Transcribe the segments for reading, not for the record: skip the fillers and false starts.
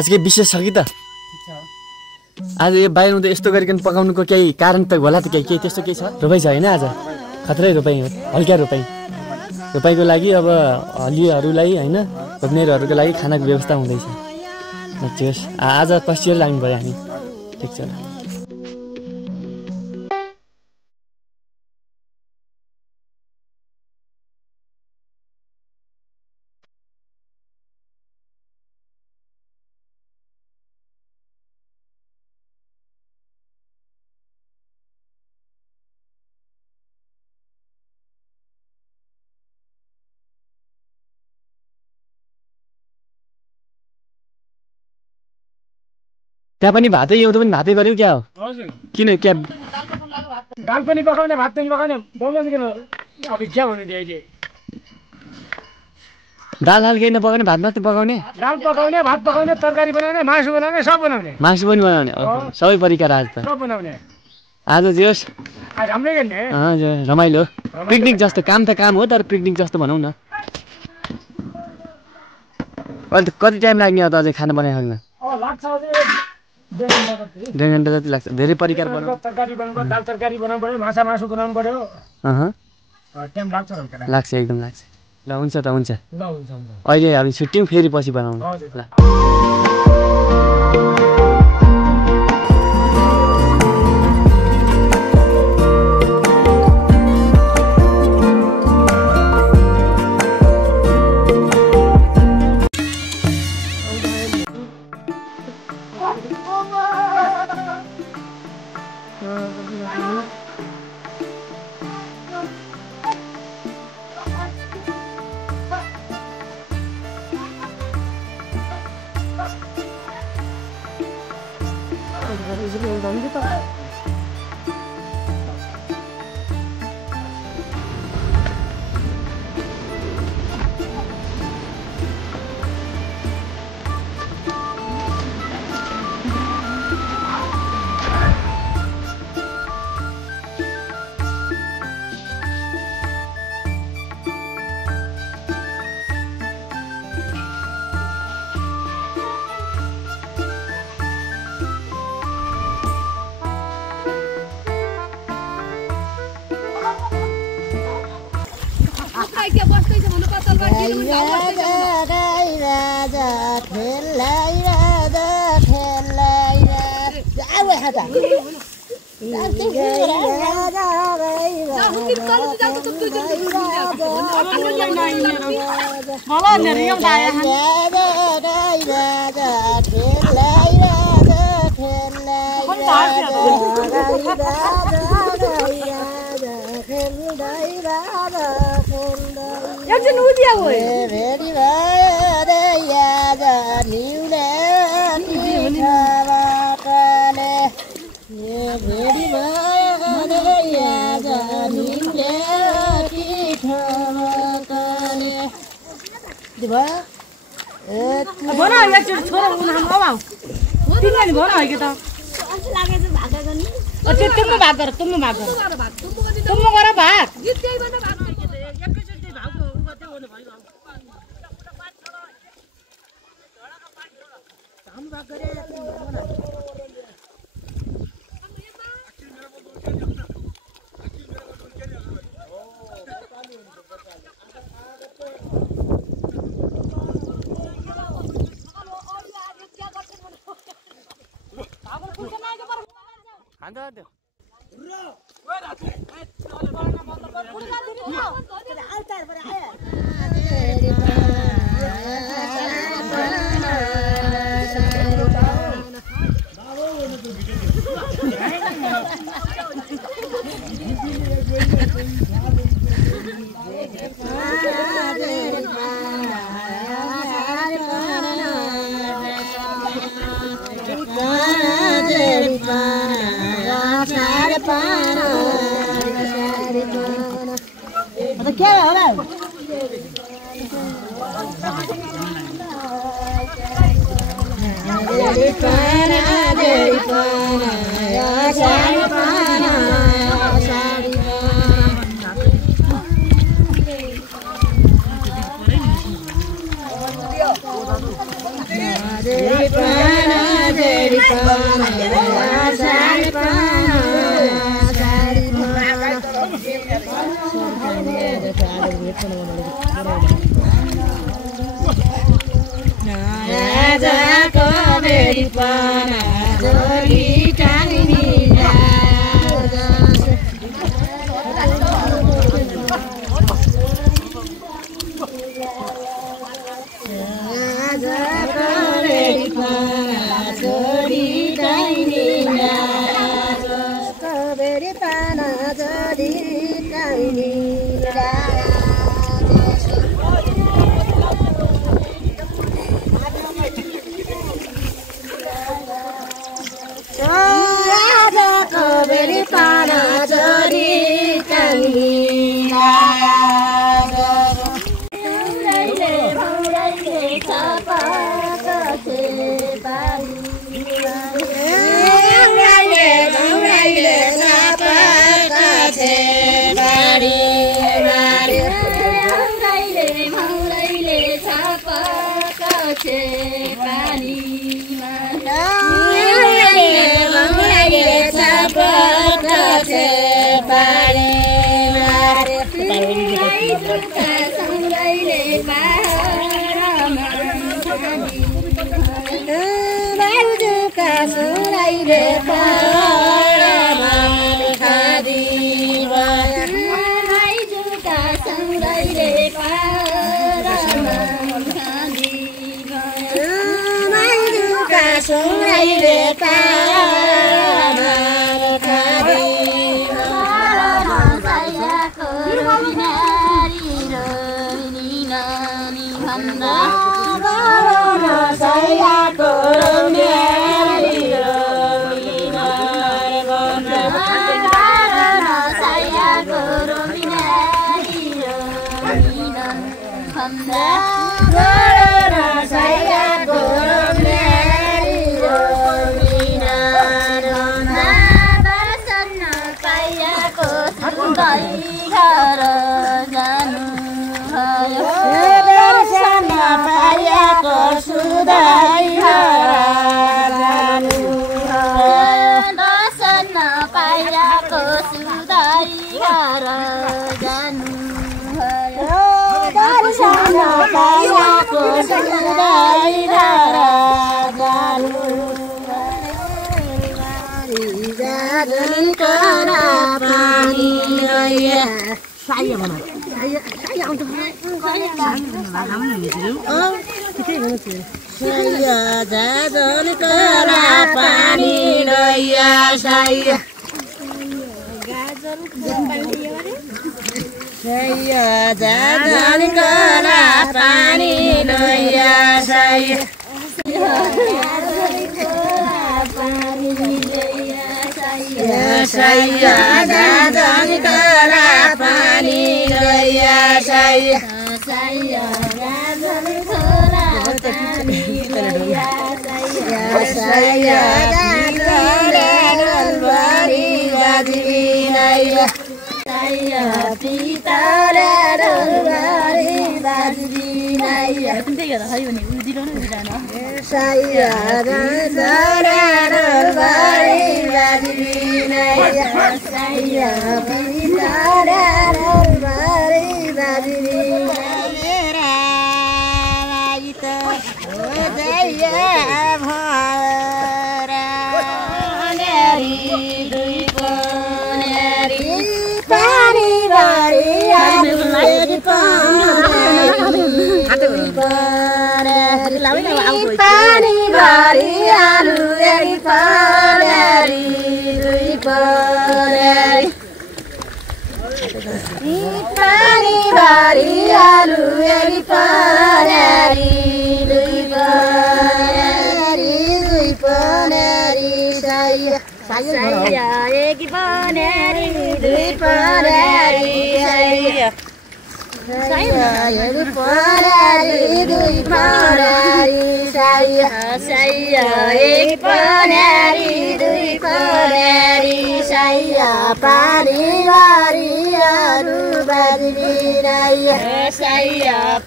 आज के विशेष छ कि त आज यो बाहिरमा त यस्तो गरिकन पकाउनुको केही कारण त होला त केही त्यस्तो केही छ रोपाइ छ हैन आज खतरै रोपाइ हो हल्का रोपाइको लागि अब हलियाहरूलाई हैन रोप्नेहरूको लागि खानाको व्यवस्था हुँदैछ नचोस् आज पसिएर लाग्नु पर्यो हामी ठीक छ त्यहाँ पनि भातै एउटा पनि भातै गर्यो क्या हो किन क्या दाल पनि पकाउने भात पनि पकाउने बोल्नु किन अब क्या हुनु दे अहिले दाल केही नपकाउने भात मात्रै पकाउने दाल पकाउने भात पकाउने तरकारी बनाउने मासु बनाउने सब बनाउने मासु पनि बनाउने सबै परिकार आज त सब बनाउने आज जोस् आज राम्रै गर्ने रमाइलो पिकनिक जस्तो काम त काम हो तर पिकनिक जस्तो भनौँ न अहिले त कति टाइम लाग्ने त अझै खाना बनाइसक्न लाग्छ 2 घण्टा जति लाग्छ धेरै परिकार बनाउनु तरकारी बनाउनु दाल तरकारी बनाउनु पर्यो मासु बनाउनु पर्यो टाइम लाग्छ एकदम लाग्छ ल हुन्छ त हुन्छ अहिले हामी छुट्यौँ फेरि पछि बनाउनु ल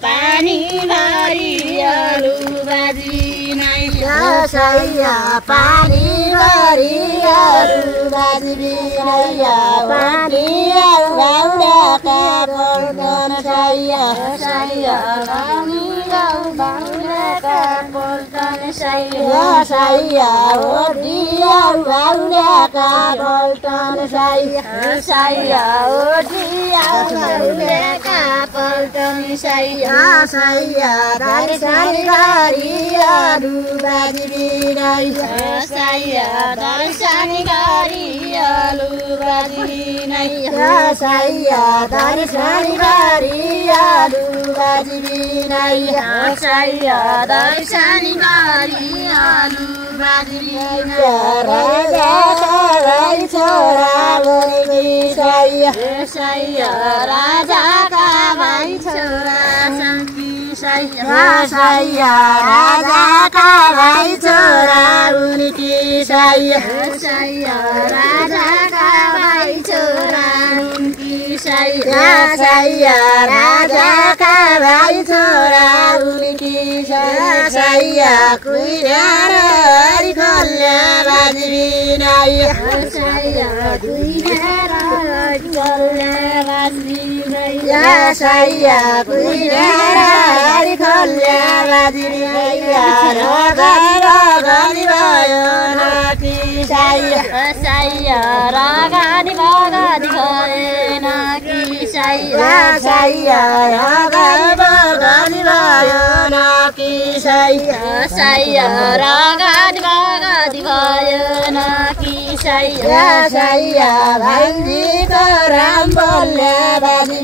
पानी भारी आलु बाजी नै सैया पानी गरिहरू बाजी नैया पानी गाउँदाका पल्टन सैया सैया पानी गाउँदाका पल्टन सैया सैया ओडिया गाउँदाका पल्टन सैया सैया ओडिया गाउँदाका पल्टन सैया सैया दर्शन गरिहरू बाजी नैया सैया दर्शन गरिहरू बाजी नैया सैया दर्शन गरिहरू बाजी नैया सैया दर्शन गरिहरू बाजी नैया राजाका भाइ छोरा बोली सैया सैया राजाका भाइ छोरा सैया सैया राजाका भाइ छोरा उनकी सैया सैया राजाका भाइ छोरा उनकी सैया सैया राजाका भाइ छोरा उनकी सैया कुइरार हरि खल्ल्या बाजी नैया सैया कुइरार हरि खल्ल्या बाजी नैया सैया कुइरार हरि खल्ल्या बाजी नैया रगनी भयो नाकी सैया सैया रगनी भएन कि सैया सैया रगनी भयो नाकी सैया सैया रगनी भयो नाकी सैया सैया भान्जीको राम बोल्ने बाजी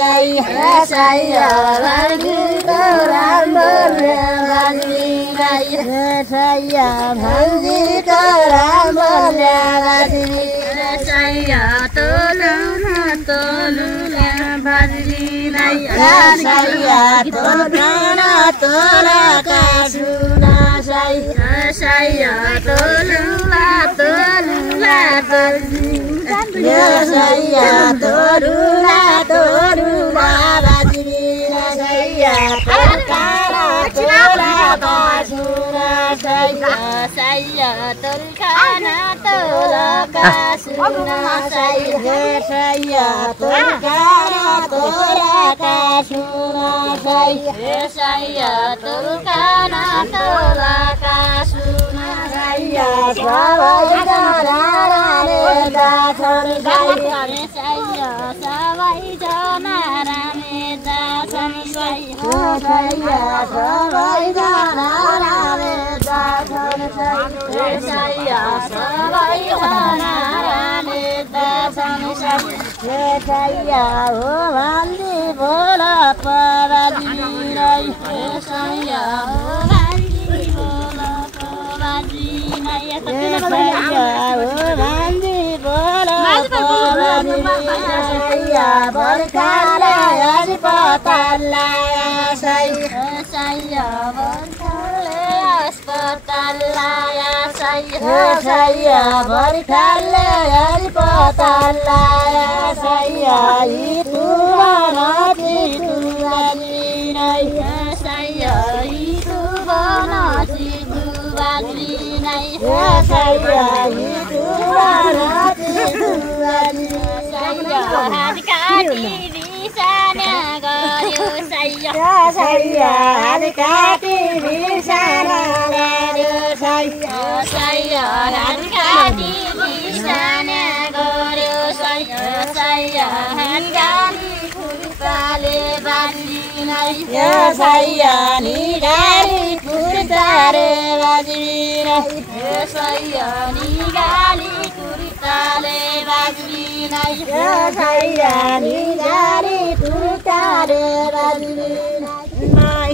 नैया सैया भान्जीको राम बोल्ने बाजी नैया सैया भान्जीको राम बोल्ने बाजी सैया तोलु बाजी नैया सैया तोलका सुना सैया सैया तोलु सैया तोरुला बाजी सैया तोलका सुना सैया सैया तोलका सुना सैया सैया तोलका सुना सैया सैया तोलका सुना सैया सबैजना रामेदा छन् सैया सबैजना रामेदा छन् सैया सैया सबैजना रामेदा छन् सैया सबैजना रामेदा छन् सैया हो भन्दी बोल बाजी सैया हो भन्दी बोल बाजी नैया सैया हो भन्दी बोल सैया बर्खाले अस्पताल लाया सैया सैया बर्खाले अस्पताल लाया सैया सैया बर्खाले अस्पताल लाया सैया बाजी नैया सैया बाजी नैया सैया सैया हात काटी बिसाना गर्यो सैया सैया हात काटी बिसाना गर्यो सैया सैया हात काटी बिसाना गर्यो सैया सैया हात काटी खुर्ताले बाजी नैया सैया निगाली खुर्ताले बाजी नैया सैया निगाली खुर्ताले बाजी नैया सैया निगाली खुर्ताले बाजी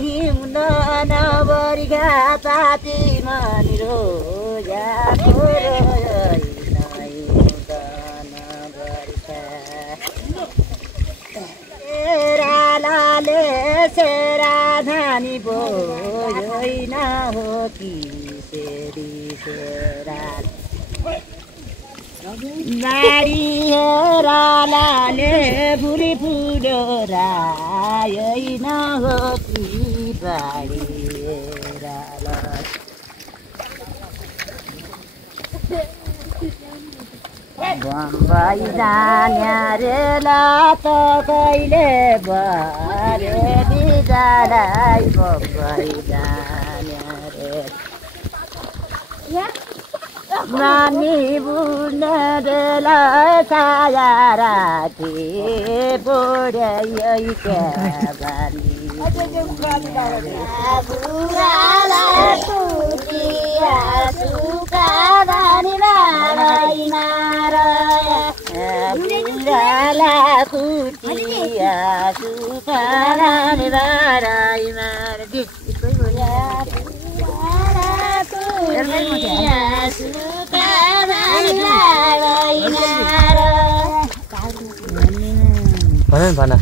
हिउँदो नबरिका ताती मनिरो या लाले सेरा धानी बोइन हो कि सेरी सेरा बारी हेरालाले फुली फुल्यो रायै न हो कि बारी हेराला बम्बई जान्या रे लात कहिले भरे बिजालाई बम्बई जान्या रे नानी बुढ्ने बेला छाया राखी बुढै क्याबानी बुढालाई कुटिया सुका बानी बारै मारया बुढालाई कुटिया सुका बानी बारै मार भन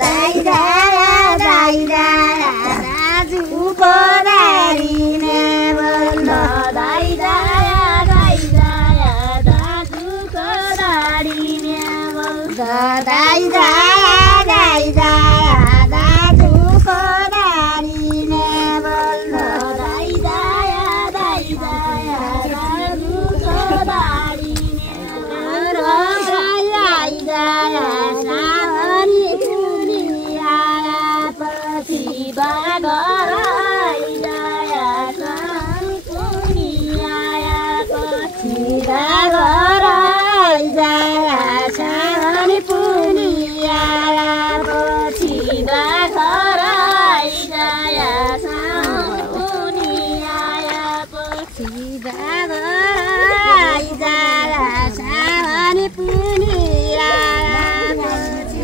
दाई दाई दाई दाई दाजु दाइ दाइ दाजुको नानीले बोल्नु दाइ दाइ दाजुको नानीले सावनी कुनी आएपछि बागर सावनी कुनी आएपछि बागर सावनी पुनी आएपछि बागर सावनी आएपछि बागर सावनी पुनी आएपछि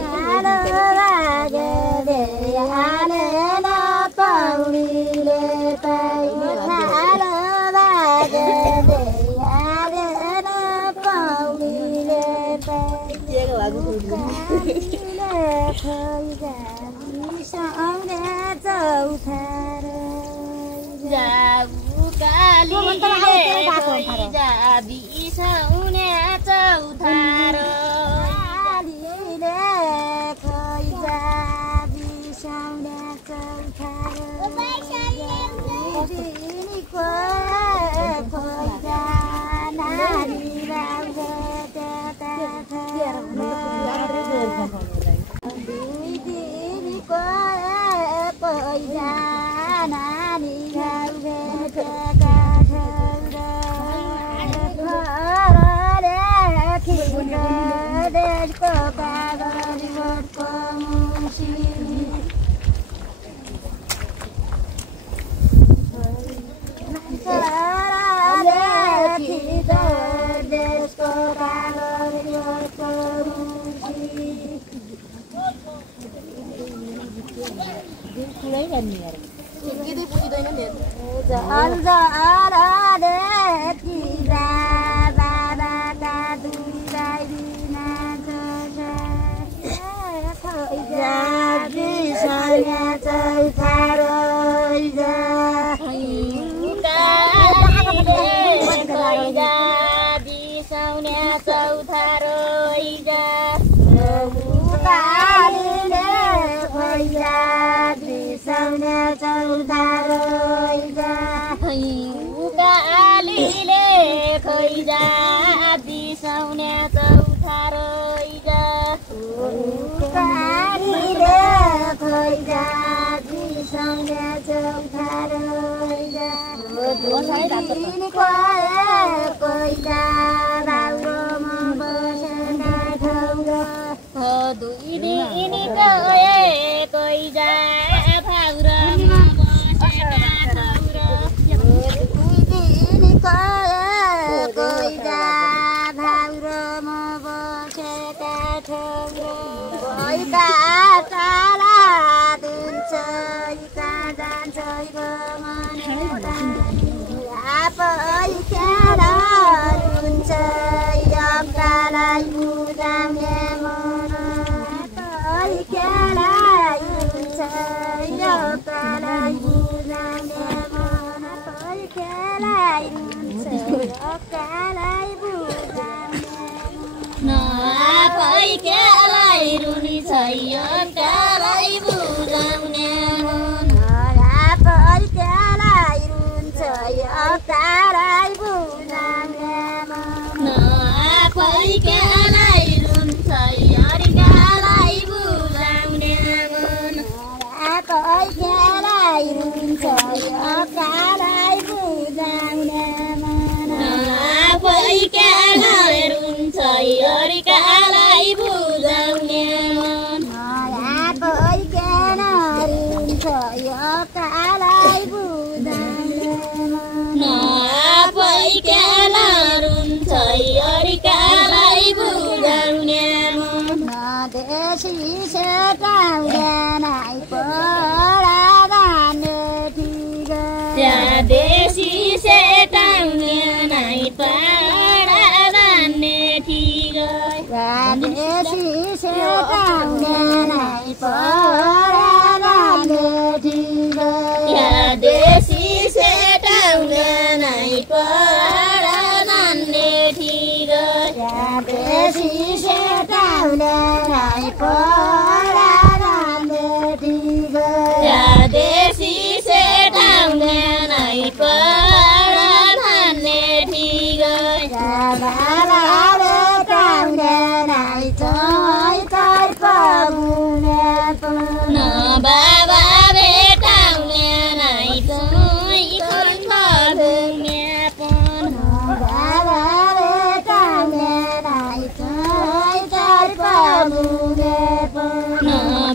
आले नपाउनीले She said, नै पराने ठिक देशी सेटाउने नै पराने ठिक बाबा बेटाउने नै चोइ तर पगुने न बाबा बेटाउने नै चोइ तर पगुने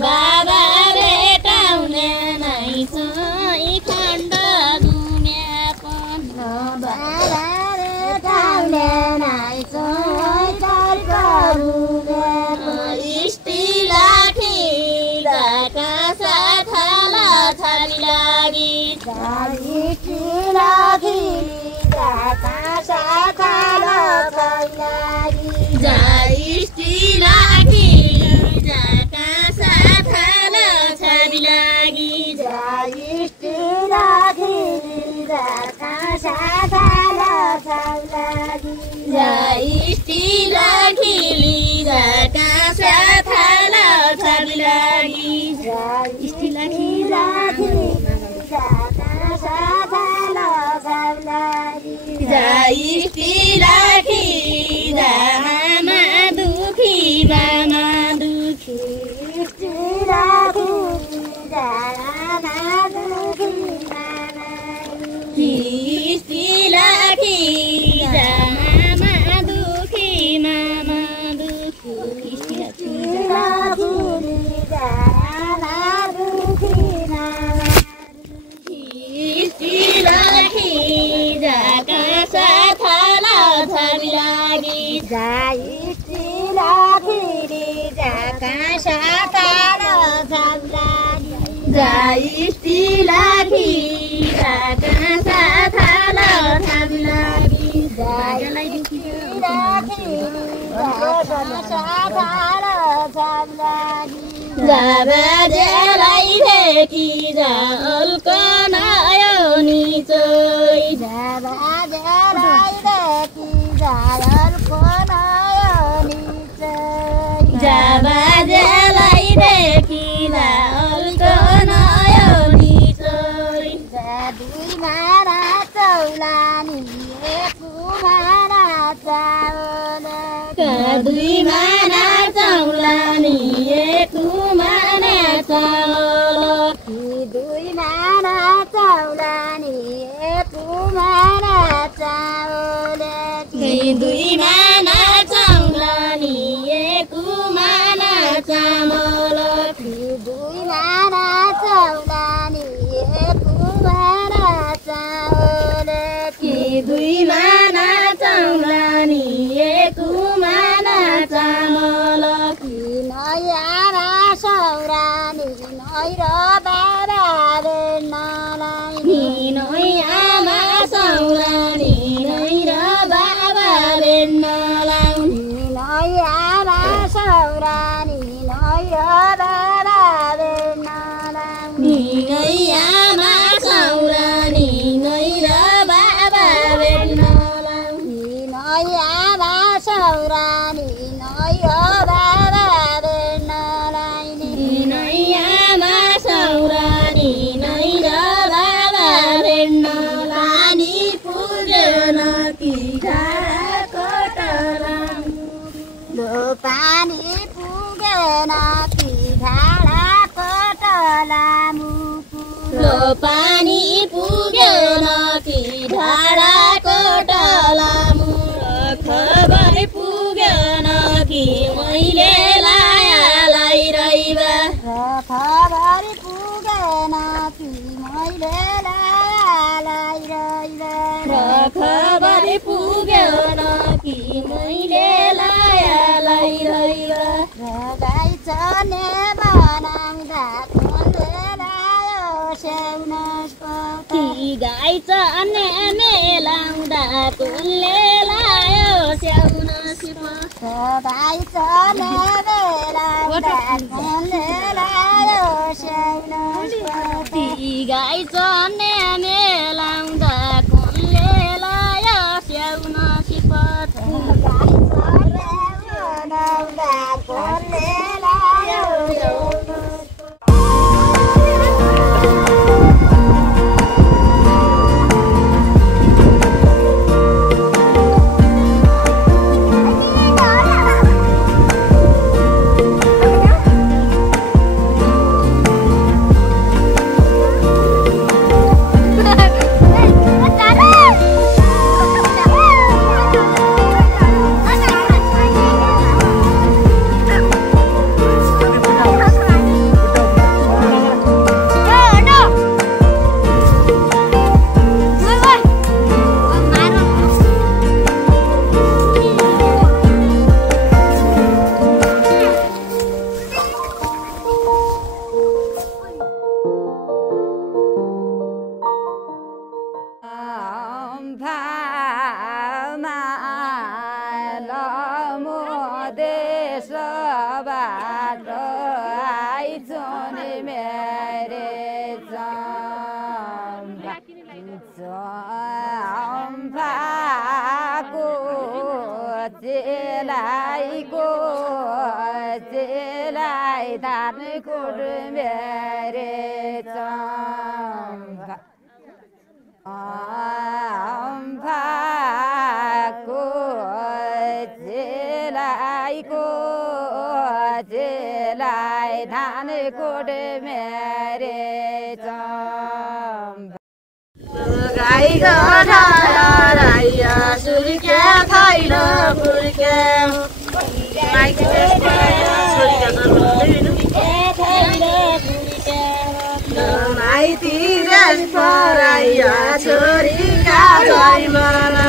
बाबा बेटाउने नै सोही खण्ड दुने बाबा बेटाउने नै सोही तर्क स्टिलाठी दाका साथाला छाली लागि स्टिलाठी दाका साथाला छाली लागि स्टिलाठी दाका साथाला छाली लागि स्टिलाठी दाका साथाला छाली लागि स्टिलाठी दाका साथाला छाली लागि स्टिलाठी दाका साथाला छाली लागि स्टिलाठी दामा दुखी बामा दुखी स्टिलाठी दामा दुखी बामा दुखी स्टिलाठी दामा दुखी मामा दुखी स्टिलाठी दामा दुखी मामा स्टिलाठी दाका साथाला छाली लागि स्टिलाठी दाका साथाला छाली लागि स्टिलाठी दाका साथाला छाली लागि स्टिलाठी दाका साथाला छाली लागि जाबाजेलाई भेटी जालको नयनी चोइ जाबाजेलाई भेटी जालको नयनी चोइ जाबाजेलाई भेटी जालको नयनी चोइ दुई मारा चौलानी कुमारा चावल दुई मारा चौलानी कुमारा चावल दुई मारा चौलानी कुमारा चावल दुई मारा चौलानी कुमारा चावल दुई मारा चौलानी कुमारा चावल दुई मारा चौलानी कुमारा चामल नयाँ सौरानी नै र बाबा बेन्नलाई नयाँ सौरानी नै र बाबा बेन्नलाई नयाँ सौरानी नै र बाबा बेन्नलाई नयाँ सौरानी नै र बाबा बेन्नलाई नयाँ सौरानी नै र बाबा बेन्नलाई नयाँ सौरानी नै र बाबा बेन्नलाई पुगेन कि लो पानी पुगेन कि भाडा कोटला मुकु लो पानी पुगेन कि भाडा कोटला खबर पुगेन कि मैले लायालाई रैबा खबर पुगेन कि मैले लायालाई रैबा खबर पुगेन कि मैले लायालाई रैबा गाई चने बनाउँदा कसले लायो स्याउनस पति गाई चने मेलाउँदा कसले लायो स्याउनस गाई चने मेलाउँदा कसले लायो स्याउनस पति गाई चने मेलाउँदा कसले लायो स्याउनस पति गाई चने मेलाउँदा कसले चेलाइको चेलाइ धान कुट मेरे चम्फाको चेलाइको चेलाइ धान कुट मेरे गाई गराइया सुर्के खैल फुर्के माइती पराइया छोरीका जयमाला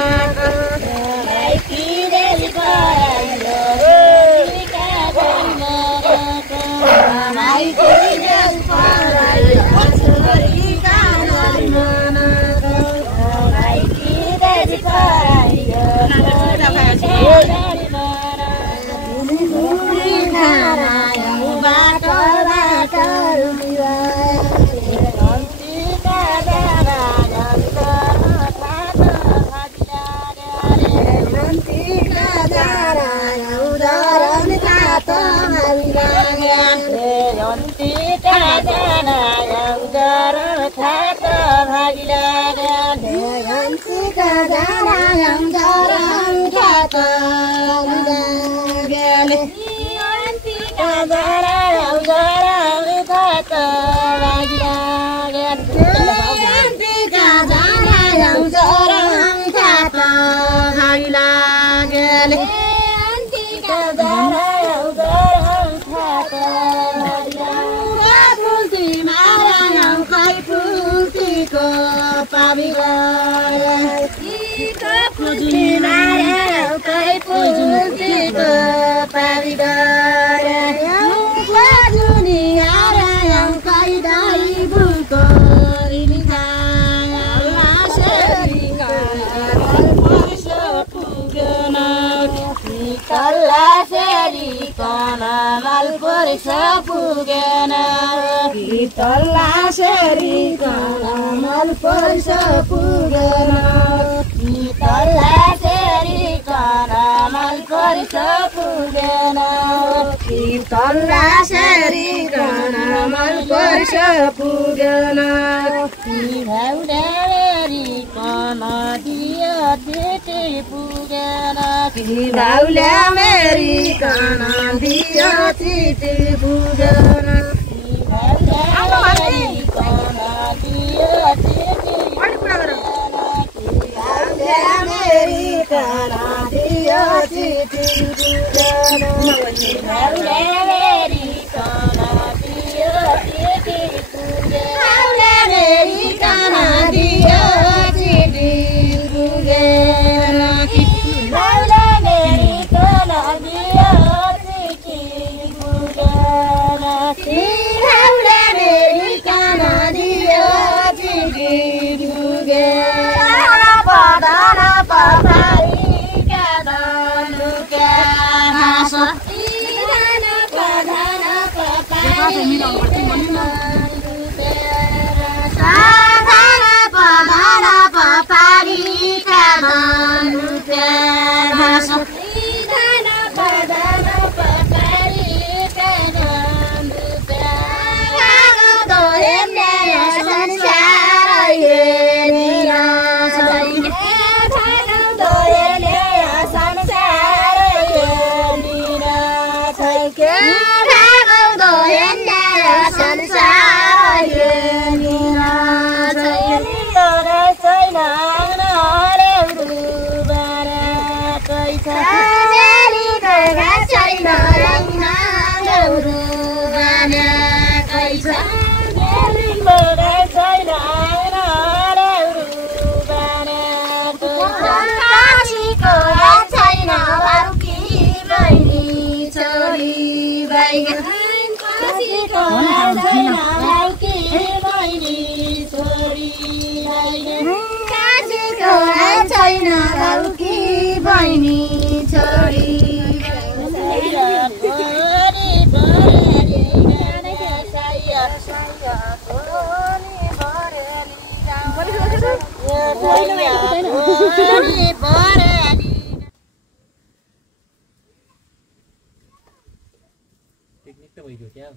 एकदम भइगयो क्या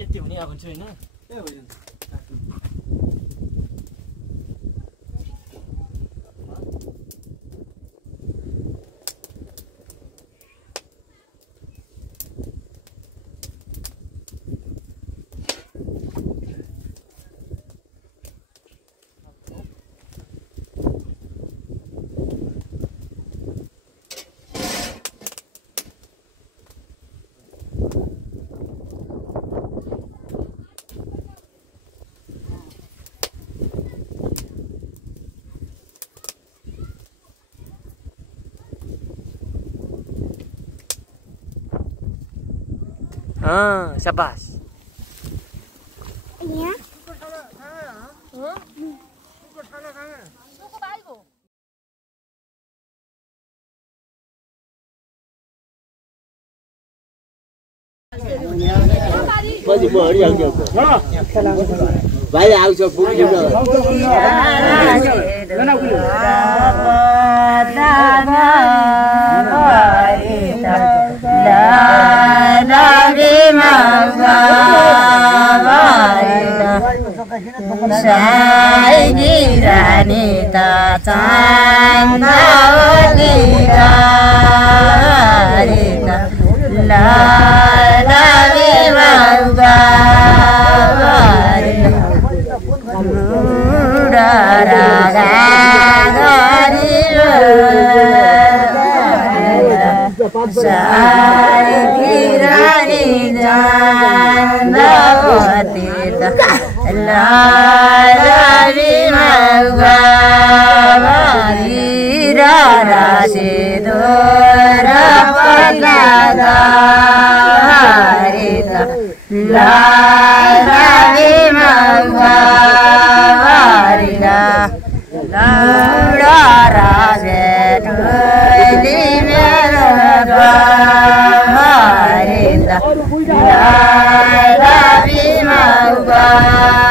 यति हुने अब चाहिँ हैन के होइन शाबाश भाइ आउँछ गिरानी त चान्दावली गारी त लालावी मौगारी उडारा गारी साई गिरानी चान्दावली त लालावी मौगारी राशि दोरा पल्लादारी त लालावी मौगारी लौडा राजे टोली मेरो गारी त लालावी मौगारी